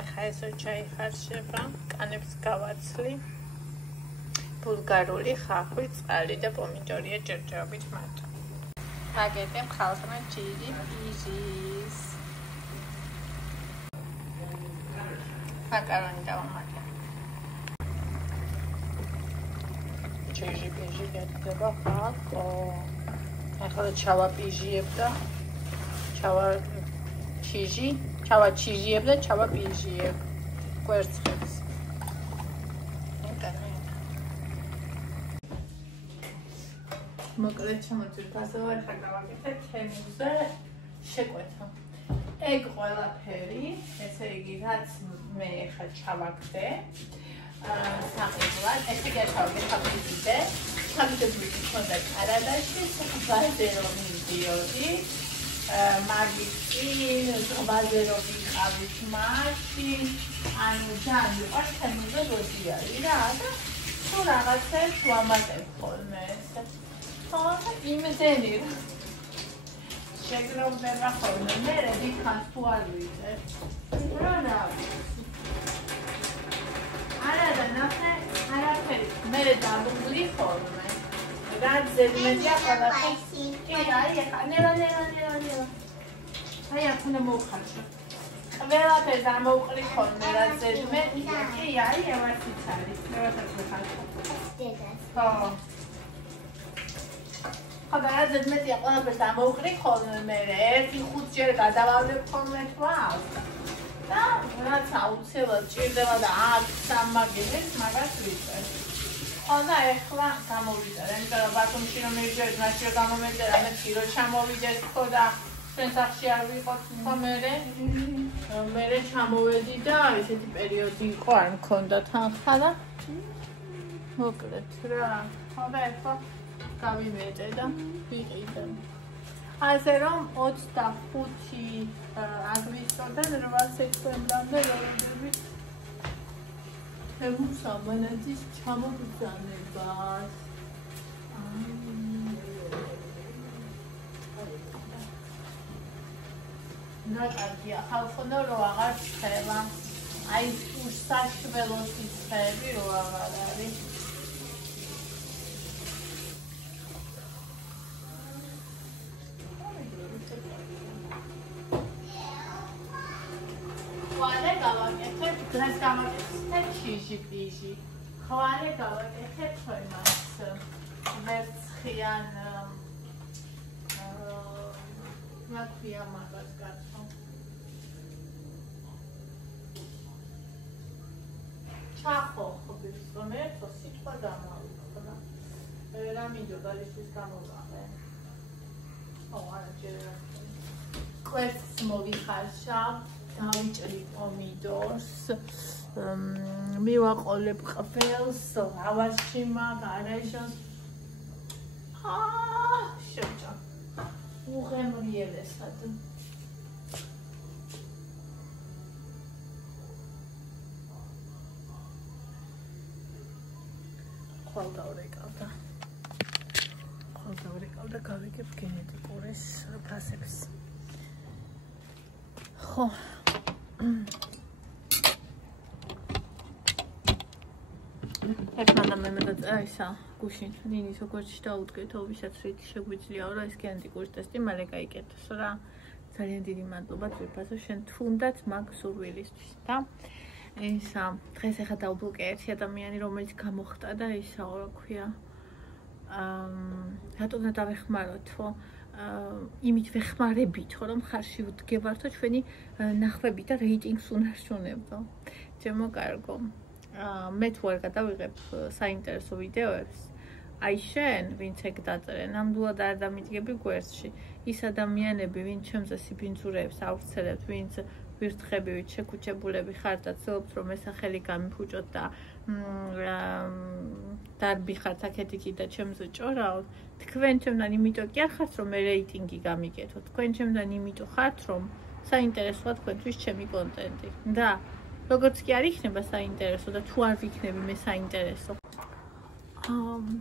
ახლა ესე ჩაიხარშება, კანებს გავაცლი. ბულგარული ხახვი, წყალი და პომიდორია ჭერჭაობით მარტო. ვაგებებ ხალხმა ჭირი პიჟის. მაკარონი დავამატებ. ჭირი პიჟი გეთდება ხალხო. ახლა ჩავაპიჟიებ და ჩავაჩიჟიებ და ჩავაპიჟიებ. კვერცხებს. მოკლედ ჩამოწვით ახლა გავაკეთე თემურზე შეკვეთა. ეგ ყველაფერი, ესე იგი, რაც მე ახლა ჩავაგდე, სამეдлად, ესე გაშავდე ფაფრიკიდე, სამეдлად მქონდა კარადაში, ზღვაზე რომ მიდიოდი, მაგისტი, ზღვაზე რომ ვიყავით მაშინ, ანუ ძალიან მიყვარს თემურზე როდიარი რა და თუ რაღაცებს ვამატებ ხოლმე ესე. იმდენი შეგროვდება ხოლმე მე რედიქანს თუ არ ვიძებ რა არა და ნახე არაფერი მე დავუგლი ხოლმე რაც ზედმეტია ყველაფერი კი აი ახლა ნელა აი აქ უნდა მოვხარშო ყველაფერი დამოვყრი ხოლმე რაც ზედმეტია კი აი ევასიც არის მე ვასაც ვხარშო ხო ხოდა ზედმეტია ყველაფერს დამოვყრი ხოლმე მე ერთი 5 ჯერ გადავავლებ ხოლმე თვალს და რაც აუცილებლად ჭირდება და აქ სამაგერეს მაგას ვიწერ. ხოდა ეხლა გამოვიწერე, იმიტომ რომ ბათუმში რომ მივიდეს, მაშინ რომ გამომეწერა, მე თირო ჩამოვიდეს ხო და ჩვენ სახში არ ვიყოთ ხო მე ჩამოვედი და ესეთი პერიოდი იყო არ მქონდა თანხა და მოკლედ რა. ხოდა ეხლა გავიმეტე და ვიყიდე. ასე რომ 25 აგვისტოდან 8 სექტემბრამდე ვერიდებით ემუსამანაძის ჩამოგზავნებას. რა კარგია, ხალხო რომ აღარ ჩხევა. აი უსაშველოსი ხეები რო აღარ არის. დღეს გავაკეთე ჭიჟი პიჟი. ხვალე გავაკეთე თვენას. ვერცხიან რა ქვია მაგას კაცო. ჩახოხბის რომ ერთო სიტყვა დამავიწყდა. რა მინდოდა ისის გამოვაყე. არა ჯერ კვერცხს მოვიხარშავ. დავიჭრი პომიდორს, მივაყოლებ ყბელს, ავასში მაგარაჟოს. შევჭამ. უღემრიელესად. ხვალდავრეკავდა. გავიგებ გენეტიკურის ფასებს. ხო ერთმანდა მე ისა გუშინ ნინის როგორც დაუდგეთო ვისაც რითი შეგვიძლია რა ეს გენეტიკური ტესტი მალე გაიკეთოს რა ძალიან დიდი მადლობა თვითფასო შენ თუნდაც მაგ სურვილისთვის და ისა დღეს ახლა დავბლოკე ერთი ადამიანი რომელიც გამოხტა და ისა რა ქვია რატომ დავეხმაროთო იმით ვეხმარებით ხო რომ ხარში ვდგებართო ჩვენი ნახვები და რეიტინგს უნარჩუნებდო ჩემო კარგო მე თუ არ გადავიღებ საინტერესო ვიდეოებს აი შენ ვინც ეგ დაწერე ნამდვილად არ დამიდგები გვერდში ის ადამიანები ვინც ჩემზე სიფინძურეებს ავრცელებთ ვინც ვირთხებივით შეკუჩებულები ხართ და ცდილობთ რომ ესახელი გამიფუჭოთ და დარბი ხართ აქეთ-იქით და ჩემზე ჭორაოთ თქვენ ჩემთან იმიტომ კი არ ხართ რომ მე რეიტინგი გამიგეთოთ თქვენ ჩემთან იმიტომ ხართ რომ საინტერესოა თქვენთვის ჩემი კონტენტი და როგორც კი არ იქნება საინტერესო და თუ არ ვიქნები მე საინტერესო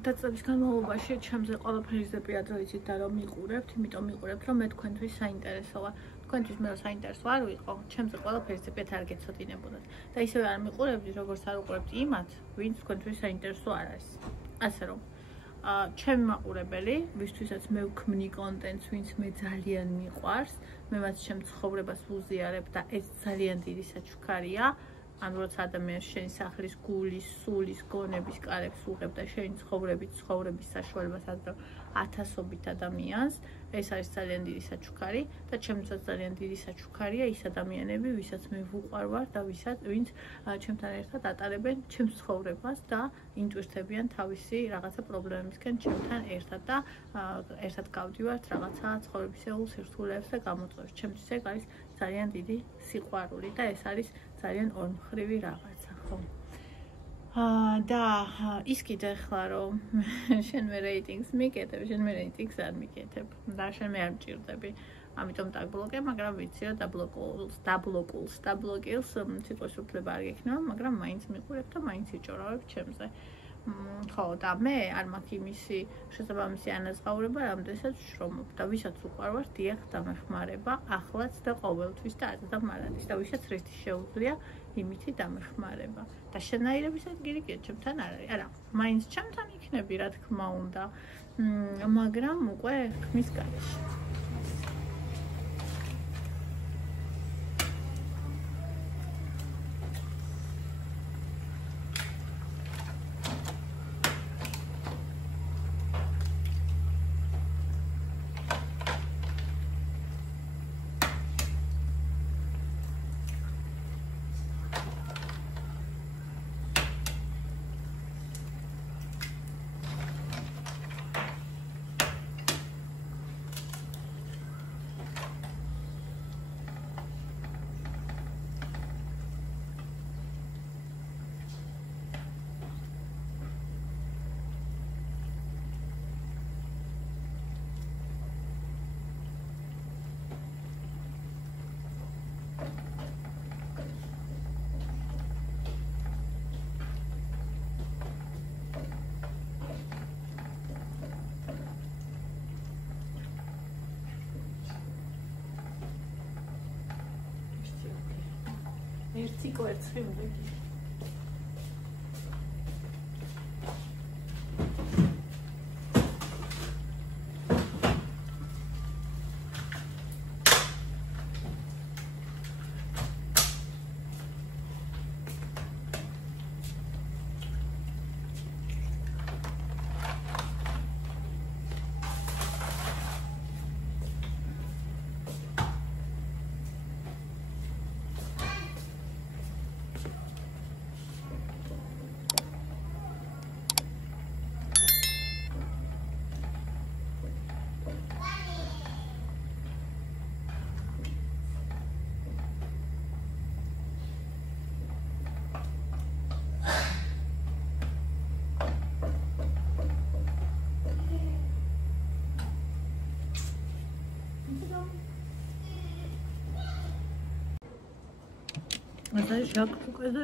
დაწების განმავლობაში ჩემზე ყველაფერი ზეპირად რო იცით და რომ მიყურებთ, იმიტომ მიყურებთ რომ მე თქვენთვის საინტერესოა. თქვენთვის მე საინტერესო არ ვიყო, ჩემზე ყველაფერი ზეპეთ არ გეცოდინებოდათ და ისევ არ მიყურებდით, როგორც არ უყურებთ იმათ, ვინც თქვენთვის საინტერესო არ არის. ასე რომ ჩემი მაყურებელი, ვისთვისაც მე ვქმნი კონტენტს, ვინც მე ძალიან მიყვარს, მე მათ ჩემ ცხოვრებას ვუზიარებ და ეს ძალიან დიდი საჩუქარია. ან როცა ადამიანს შენი სახლის, გულის, სულის, გონების კარებს უღებ და შენი ცხოვრების საშუალებას აძლევ ათასობით ადამიანს, ეს არის ძალიან დიდი საჩუქარი და ჩემთვისაც ძალიან დიდი საჩუქარია ის ადამიანები, ვისაც მე ვუყვარვარ და ვინც ჩემთან ერთად ატარებენ ჩემს ცხოვრებას და ინტვირთებიან თავისი რაღაცა პრობლემებისგან ჩემთან ერთად და ერთად გავდივართ რაღაცა ცხოვრებისეულ სირთულეებს და გამოწვევებს. ჩემთვის ეგ არის ძალიან დიდი სიყვარული და ეს არის ძალიან ორმხრივი რაღაცა, ხო? და ის კიდე ხლა რომ შენ მე რეიტინგს მიკეთებ, შენ მე რეიტინგს არ მიკეთებ და შენ მე არ მჭირდები. ამიტომ დაბლოკე, მაგრამ ვიცი რომ დაბლოკილს სიტყვის უფლება არ გექნება, მაგრამ მაინც მიყურებ და მაინც იჭორავებ ჩემზე. ხო, და მე არ მაქვს იმისი შესაბამისი ანაზღაურება, რამდენსაც შრომობ და ვისაც უყვარვარ, დიახ, დამეხმარება, ახლაც და ყოველთვის და არც და მარადის და ვისაც რითი შეუძლია, იმითი დამეხმარება. და შენაირების ადგილი კი ჩემთან არ არის. არა, მაინც ჩემთან იქნები, რა თქმა უნდა, მაგრამ უკვე ხმის გარეშე. ერთი კვერცხი მოვიდი. და შაქშუკაზე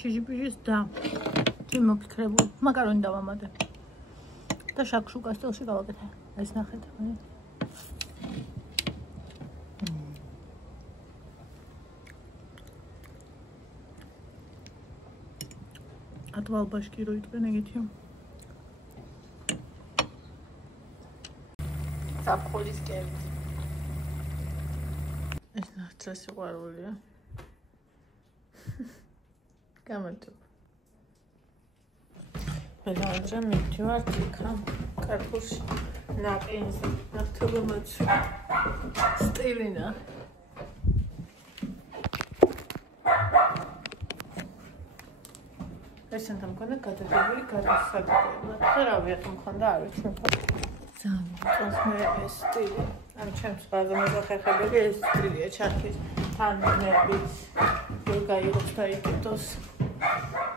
ჩიჟიბიჟის და შემოფიქრებული მაკარონი დავამატე და შაქშუკას წელში გავაკეთე. ეს ნახეთ. ატვალბაში კი რო იყვნენ ეგეთია. საფხულის კერდი. ეს ნახეთ რა სიყვარულია. გამარჯობა. მეგობრებო, მივდივართ იქამ კარპუსში ნაყინზე. ნახტობამაც სტილინა. ესენთან მქონდა გადაგებული გადასაგებია. და რა ვიყო მქონდა არ ვიცი. წამოს მე ეს სტილი. ამ ჩემს ყველაზე მოხერხებული ეს სტილია ჩარქის თანმიმდევრით. გაიგოს და იკეთოს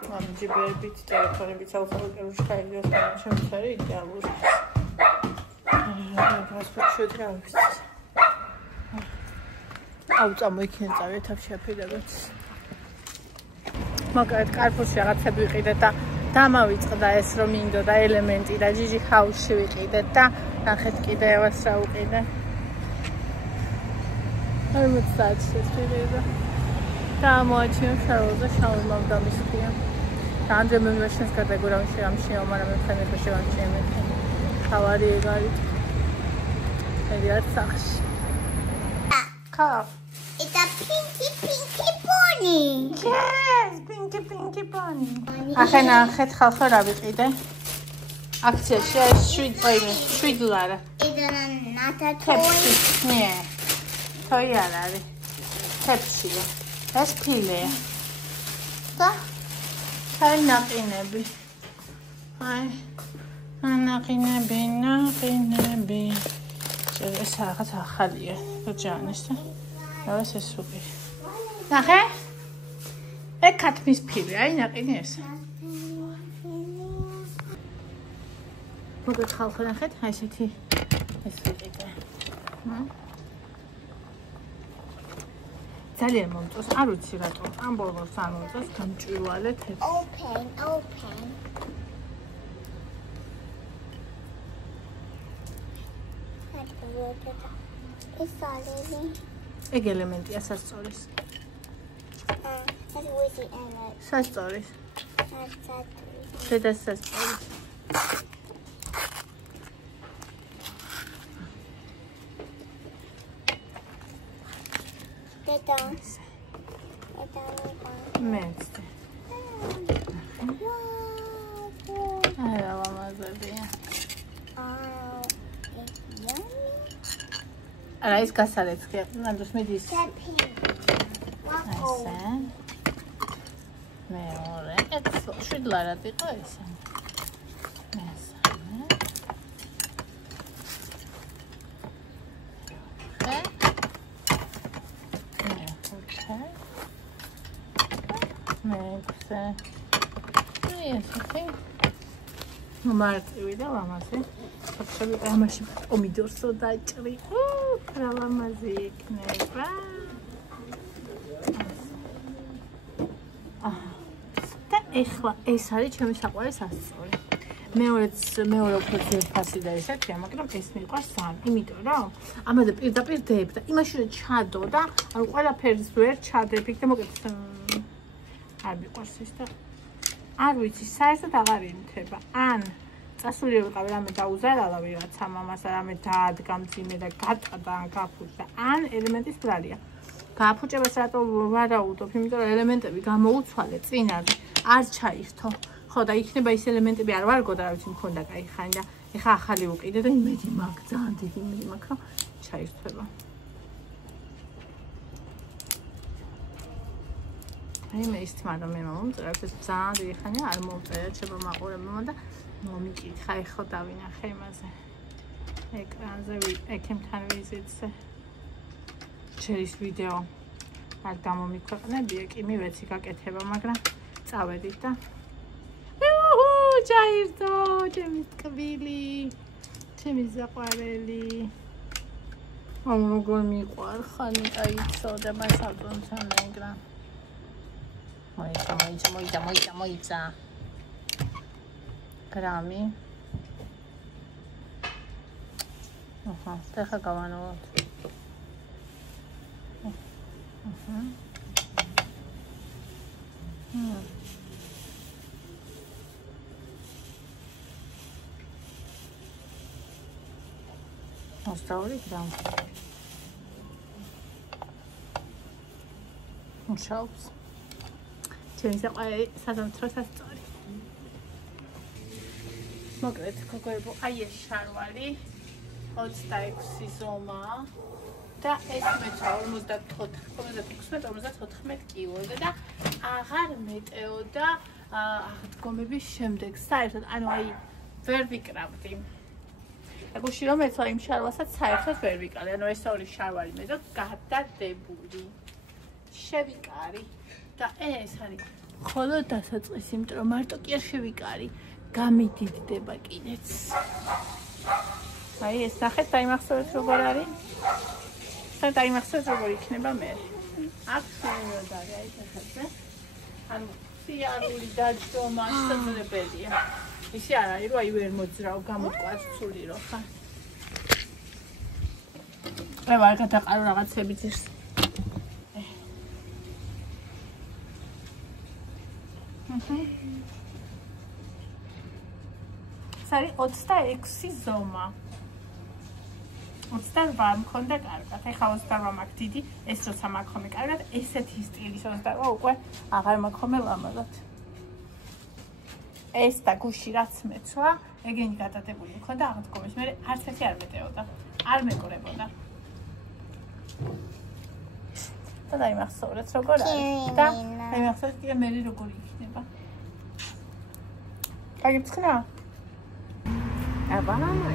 ამ ჯიბებით ტელეფონებით ალფაბეტური შეხებიოს შემოსარი იდეალური პასპორტი რა ვიცი აუ წამოიქენ წავედ თავში აფიდებაც მაგათ კარფურში რაღაცები ვიყიდეთ და დამავიწყდა ეს რომ მინდოდა ელემენტი და ჯიჯი ჰაუსში ვიყიდეთ და ნახეთ კიდევ ევას რა უყიდე 40 შეჭირდა. და მოაჩინა შარვალზე შალმამ დამისხია. და ამდენმე მაშინს კატეგორიაში ამშია, მაგრამ მეთქე შევამჩიე. თავარი ეგარი. ეგარ სახში. Car. It's a pinky pony. Yes, pinky pony. ახლა ხეთ ხალხო რა ვიყიდე? აქციაში ეს 7 ლარა. It's not a toy. ნე. თოი არ არის. თეფშია. ეს ფილეა. და აი ნაყინები. აი ნაყინები. ეს რაღაც ახალია. ჯანის და ეს სუპი. ნახე? ეგ კათმის ფილე, აი ნაყინი ეს. მოგეთ ხალხო ნახეთ, აი ესეთი ეს ვიყიდე. ძალიან მომწონს, არ ვიცი რატომ. ამ ბოლოს არ მომწონს, გამჭვირვალეთ ეს. Open. It's already. ეგ ელემენტია სასწორის. That's with the end. სასწორის. That's დედა სასწორის. მეც. აი რა მამაზებია. არა ის გასარეცხია. ნამდვილად მიდის. ესე. მეორე. ეს 7 ლარად იყო ესე. მესამე. მეექვსე. ესეთი. მარტივი და ლამაზი. ხოთები ამაში პომიდორსო დაჭრი. რა ლამაზი იქნება. და ეხლა ეს არის ჩემი საყვარელი სასწორი. მეორე უფრო ძირფასი და ესეთია, მაგრამ ეს მიყვარს ძალიან, იმიტომ რომ ამაზე პირდაპირ დებ და იმაში რომ ჩადო და ანუ ყველაფერს ვერ ჩადებ და მოკეთ არ მიყვარს ის და არ ვიცი, საერთოდ აღარ იმთება. ან წასული ვიყავ რამე დაუზარალა ვიღაცა მამას რამე დაადგა მძიმე და გატყდა გაფუჭდა. ან ელემენტის ბრალია. გააფუჭებას რატო ვარაუდობ, იმიტომ რომ ელემენტები გამოუცვალე წინაზე, არ ჩაირთო. ხო და იქნება ის ელემენტები არ ვარგო და რა ვიცი მქონდა კაი ხანი და ეხა ახალი უყიდე და იმედი მაქვს, ძალიან დიდი იმედი მაქვს, რომ ჩაირთვება. აი მე ის თმა რომ მე მომწერებს ეს ძალიან დიდი ხანია არ მომწერა ჩემო მაყურებელმა და მომიკითხა ეხლა დავინახე იმაზე ეკრანზე ეკემთან ვიზიტზე შერის ვიდეო არ გამომიქვეყნებია კი მივეცი გაკეთება მაგრამ წავედით და ჩაირთო ჩემი ტკბილი ჩემი საყვარელი როგორ მიყვარ ხანი წაიცოდა მას ავტონთან ეგრა მოიცა გრამი აჰა ხა გავანოთ Осталось грамм. Мушаупс. Ჩემს საზამთრო სასწორი. მოკლედ, გოგოებო, აი ეს შარვალი 26 ზომა და ეს მეცა 54 კილოზე და აღარ მეტეოდა აღდგომების შემდეგ. საერთოდ, ანუ აი ვერ ვიკრავდი. აგუში რომ ეცვა იმ შარვალსაც საერთოდ ვერ ვიკალე, ანუ ეს ორი შარვალი მე და გადადებული. შევიკარი და ეს არის ხოლო დასაწყისი, იმიტომ რომ მარტო კი არ შევიკარი, გამიდიდდება კიდეც. აი ეს ნახეთ, დაიმახსოვრეთ როგორ არის? და დაიმახსოვრეთ როგორ იქნება მე. აქ შეიძლება აი ესეთზე. ანუ სიარული დაჯდომა შესაძლებელია. ისე არ არის, რომ აი ვერ მოძრაო, გამოთქვას ცული რო ხარ. აი ვარ გადაყარო რაღაცები ძირს. სარი 26 ზომა. 28 მქონდა კარგად. ეხლა 28 მაქვს დიდი, ეს როცა მაქვს კარგად, ესეთი სტილის 28 უკვე აღარ მაქვს ლამაზად. ეს და გუში რაც მეცვა, ეგენი გადადებული მქონდა აღდგომის, მე არც ერთი არ მეტეოდა. არ მეკორებოდა. და დაიმახსოვრეთ როგორ არის და დაიმახსოვრეთ კიდე მე როგორ იქნება. გაიგცხნა? აბა მამა.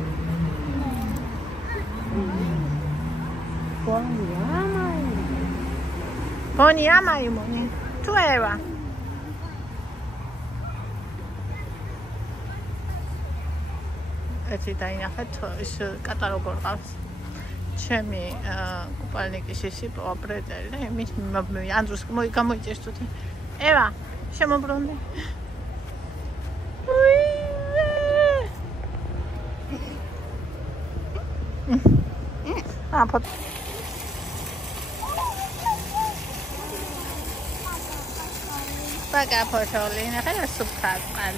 Boni amaimoni. Tu eva. Έτσι დაინახეთ ის კატალოგორ ყავს. ჩემი კუპალნიკის ისი პრეტელი, იმით ანდრუს გამოიჭერს თუთი. ევა, შემობრუნდი. აფოთ Paga potoli, naka subkat mal.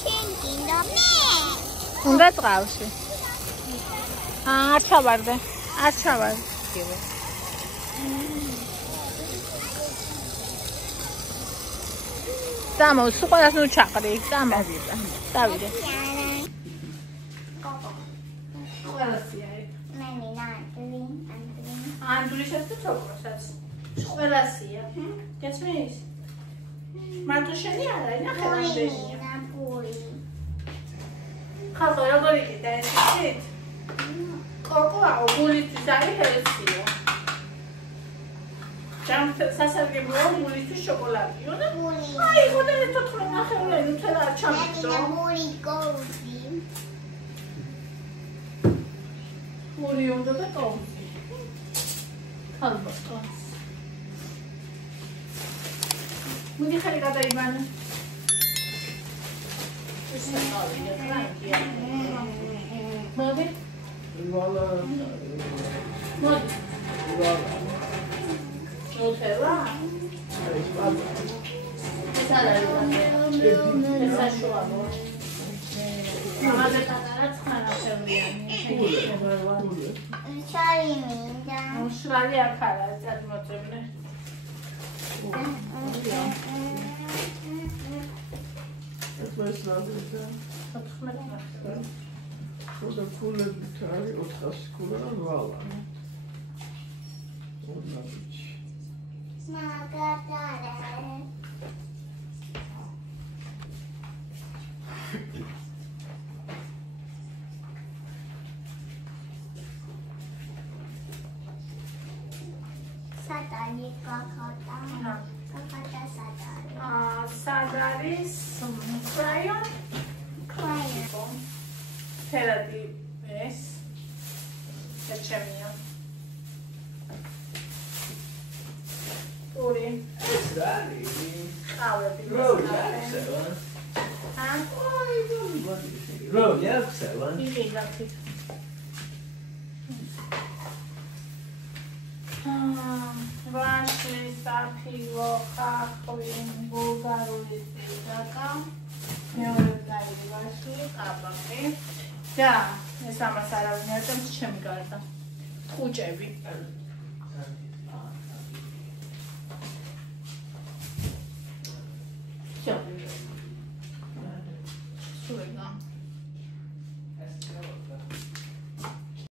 Changing the man. Unga travši. Acha varde. Acha varde. Tamo, su qolas nu chaqri. Tamo. Davide. Qolasi ari. Mani nandri. Andri shasti toqroshas. Qolasiya. Getsmeis. Matusheni ara, ina xelandenia. Puri. Xalqi როგორ იყიდა ესეთ? კოკოა გულისთვის არის ჰელსიო. ჯამ სასარგებლოა გულისთვის შოკოლადიო და აი ხოდა ეს 14 ნახევრიანი მთელ არ ჩამიწო. Puri gozi. Puri უნდა და კოუზი. ხალბატო. მოდი ხელი გადაიბანე. Modi? Modi? Nutella? Esa șoabă. Mama de catarați hana șerliani. Shari minda. Șrali acala, ți-ați mătrăbne. ეს ნაძრია. 14 ხოდა ფულებით არის 400 კულა ვალა. ონაჩი. Magatare. Satani kakata. Kakata satani. Sadaris crayon. Crayon. Therapy es. Echemia. Uri. ეს არის. Qavlები. როიაქსევა. Ha? როიაქსევა. იგი დაფიქ. ვაში, საფილო, ხახვი, ბულგარული წიდაკა. მეორე დაიდი ვაში, ყაბახი. და ეს ამას არავინ არ ჭამს ჩემი გარდა. ხუჭები.